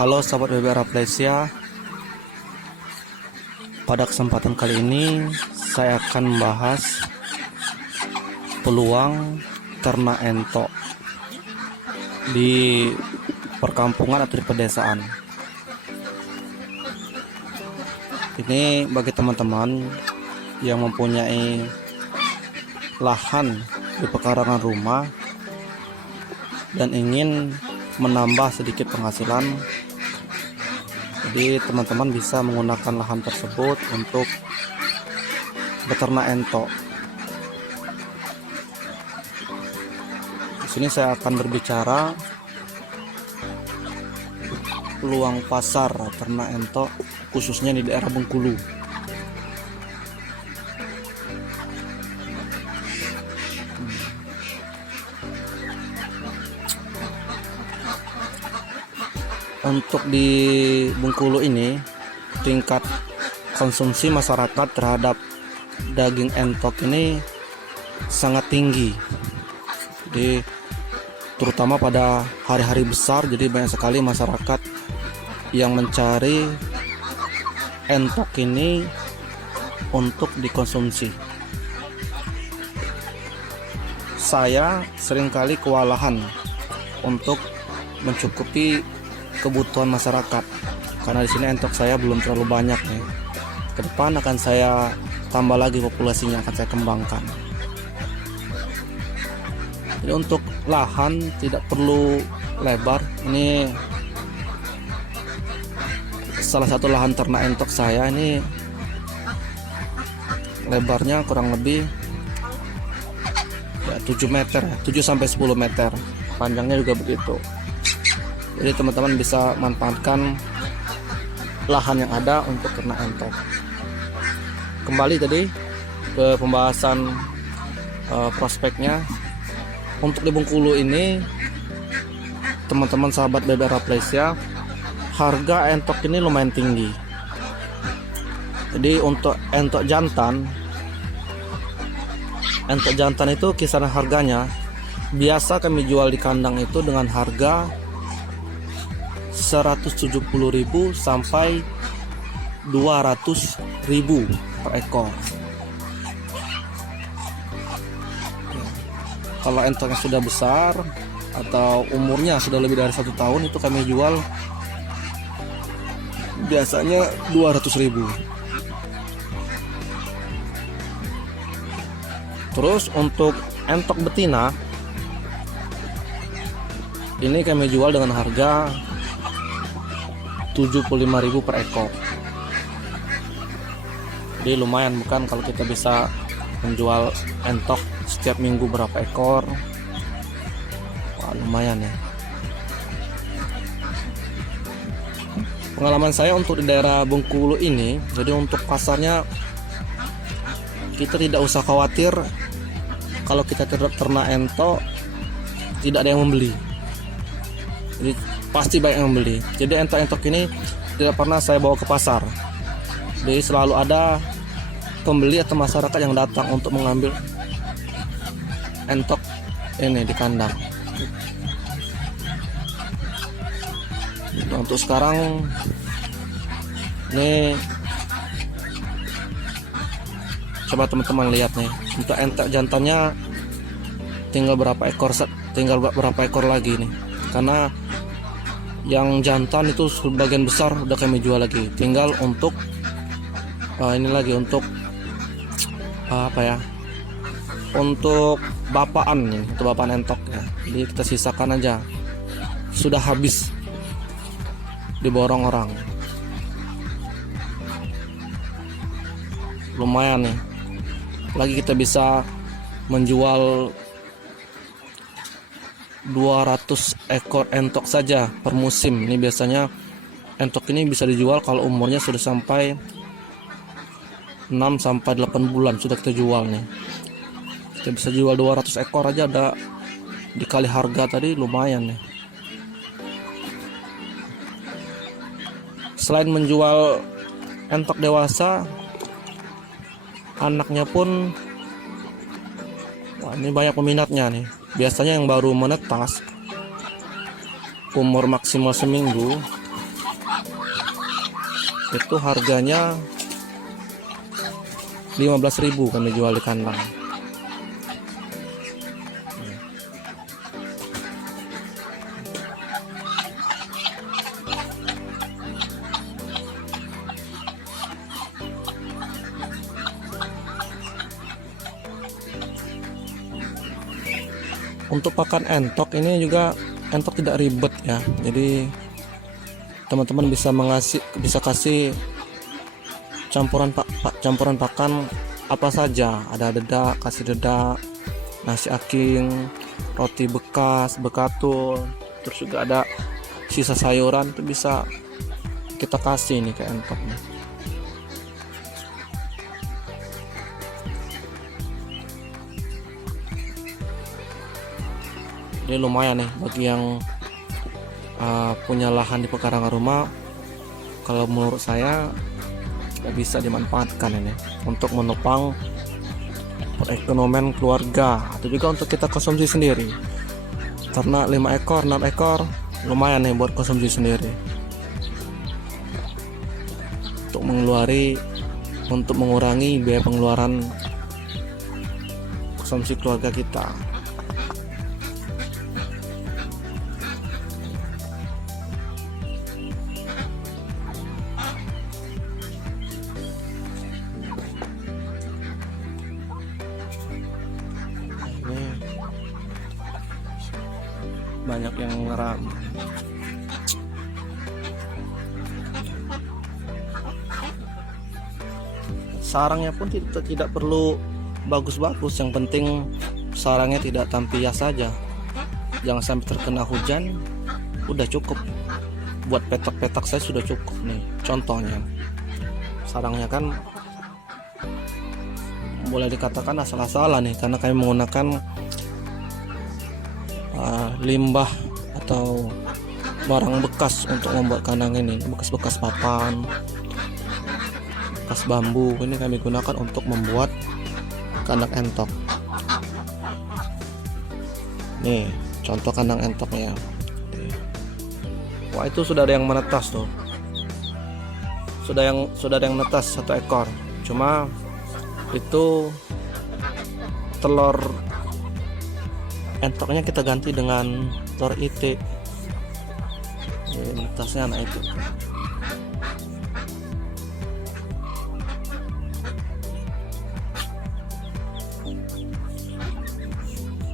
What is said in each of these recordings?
Halo sahabat BBR Aplesia. Pada kesempatan kali ini saya akan membahas peluang ternak entok di perkampungan atau di pedesaan. Ini bagi teman-teman yang mempunyai lahan di pekarangan rumah dan ingin menambah sedikit penghasilan. Jadi teman-teman bisa menggunakan lahan tersebut untuk beternak entok. Di sini saya akan berbicara peluang pasar ternak entok khususnya di daerah Bengkulu. Untuk di Bengkulu ini tingkat konsumsi masyarakat terhadap daging entok ini sangat tinggi. Jadi terutama pada hari-hari besar, jadi banyak sekali masyarakat yang mencari entok ini untuk dikonsumsi. Saya seringkali kewalahan untuk mencukupi kebutuhan masyarakat karena di sini entok saya belum terlalu banyak nih. Ke depan akan saya tambah lagi populasinya, akan saya kembangkan. Jadi untuk lahan tidak perlu lebar. Ini salah satu lahan ternak entok saya, ini lebarnya kurang lebih ya 7 meter, 7 sampai 10 meter. Panjangnya juga begitu. Jadi teman-teman bisa manfaatkan lahan yang ada untuk ternak entok. Kembali tadi ke pembahasan prospeknya. Untuk di Bengkulu ini, teman-teman sahabat BBR Aplesia, harga entok ini lumayan tinggi. Jadi untuk entok jantan itu kisaran harganya biasa kami jual di kandang itu dengan harga 170.000 sampai 200.000 per ekor. Kalau entoknya sudah besar atau umurnya sudah lebih dari 1 tahun, itu kami jual biasanya 200.000. Terus untuk entok betina ini kami jual dengan harga 75.000 per ekor. Jadi lumayan bukan kalau kita bisa menjual entok setiap minggu berapa ekor. Wah, lumayan ya. Pengalaman saya untuk di daerah Bengkulu ini, jadi untuk pasarnya kita tidak usah khawatir kalau kita ternak entok tidak ada yang membeli. Jadi pasti banyak yang membeli. Jadi entok-entok ini tidak pernah saya bawa ke pasar. Jadi selalu ada pembeli atau masyarakat yang datang untuk mengambil entok ini di kandang. Nah, untuk sekarang ini coba teman-teman lihat nih, untuk entok jantannya tinggal berapa ekor lagi nih, karena yang jantan itu sebagian besar udah kami jual lagi. Tinggal untuk ini lagi untuk apa ya? Untuk bapaan nih, untuk bapaan entok ya. Jadi kita sisakan aja. Sudah habis diborong orang. Lumayan nih. Lagi kita bisa menjual 200 ekor entok saja per musim. Ini biasanya entok ini bisa dijual kalau umurnya sudah sampai 6 sampai 8 bulan sudah kita jual nih. Kita bisa jual 200 ekor aja, ada dikali harga tadi lumayan nih. Selain menjual entok dewasa, anaknya pun wah, ini banyak peminatnya nih. Biasanya yang baru menetas umur maksimal seminggu Itu harganya 15.000 kami jual di kandang. Untuk pakan entok ini juga entok tidak ribet ya. Jadi teman-teman bisa kasih campuran pakan apa saja. Ada dedak, kasih dedak, nasi aking, roti bekas, bekatul, terus juga ada sisa sayuran, itu bisa kita kasih nih ke entoknya. Jadi lumayan nih bagi yang punya lahan di pekarangan rumah. Kalau menurut saya bisa dimanfaatkan ini untuk menopang perekonomian keluarga atau juga untuk kita konsumsi sendiri. Karena 5 ekor 6 ekor lumayan nih buat konsumsi sendiri, untuk mengurangi biaya pengeluaran konsumsi keluarga kita. Banyak yang ngeram. Sarangnya pun tidak perlu bagus-bagus, yang penting sarangnya tidak tampias saja, jangan sampai terkena hujan, udah cukup. Buat petak-petak saya sudah cukup nih. Contohnya sarangnya kan boleh dikatakan asal-asalan nih, karena kami menggunakan limbah atau barang bekas untuk membuat kandang ini. Bekas-bekas papan, bekas bambu, ini kami gunakan untuk membuat kandang entok. Nih contoh kandang entoknya. Wah, itu sudah ada yang menetas tuh, sudah ada yang netas 1 ekor. Cuma itu telur entoknya kita ganti dengan telur itik. Netasnya anak itu.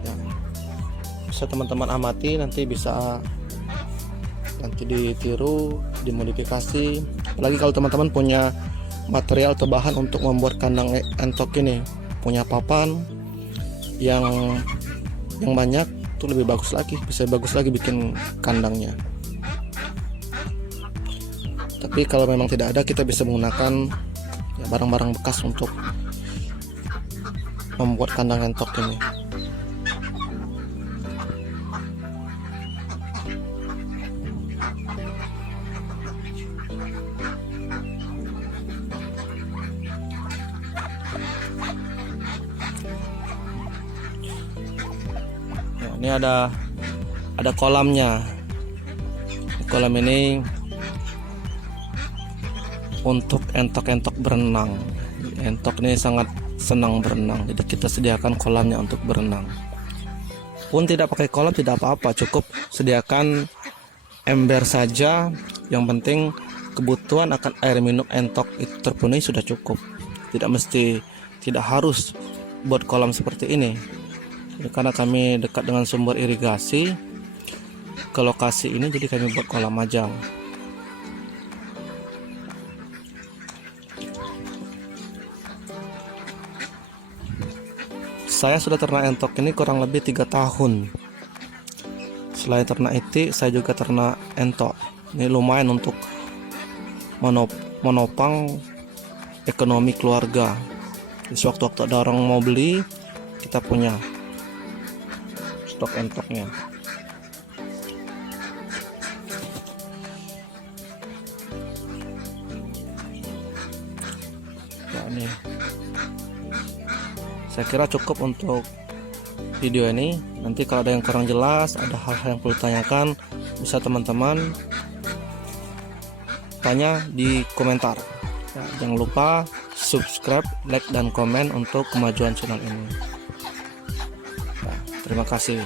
Ya, bisa teman-teman amati, nanti bisa ditiru, dimodifikasi. Apalagi kalau teman-teman punya material atau bahan untuk membuat kandang entok ini, punya papan yang banyak, itu lebih bagus lagi, bisa bagus lagi bikin kandangnya. Tapi kalau memang tidak ada, kita bisa menggunakan barang-barang bekas untuk membuat kandang entok ini. Ini ada kolamnya. Kolam ini untuk entok-entok berenang. Entok ini sangat senang berenang, jadi kita sediakan kolamnya untuk berenang. Pun tidak pakai kolam tidak apa-apa, cukup sediakan ember saja. Yang penting kebutuhan akan air minum entok itu terpenuhi sudah cukup. Tidak harus buat kolam seperti ini. Karena kami dekat dengan sumber irigasi ke lokasi ini, jadi kami buat kolam aja. Saya sudah ternak entok ini kurang lebih 3 tahun. Selain ternak itik, saya juga ternak entok. Ini lumayan untuk menopang ekonomi keluarga. Di waktu-waktu ada orang mau beli, kita punya stok entoknya. Nah, ini saya kira cukup untuk video ini. Nanti kalau ada yang kurang jelas, ada hal-hal yang perlu ditanyakan, bisa teman-teman tanya di komentar. Ya, jangan lupa subscribe, like, dan komen untuk kemajuan channel ini. Ya, terima kasih.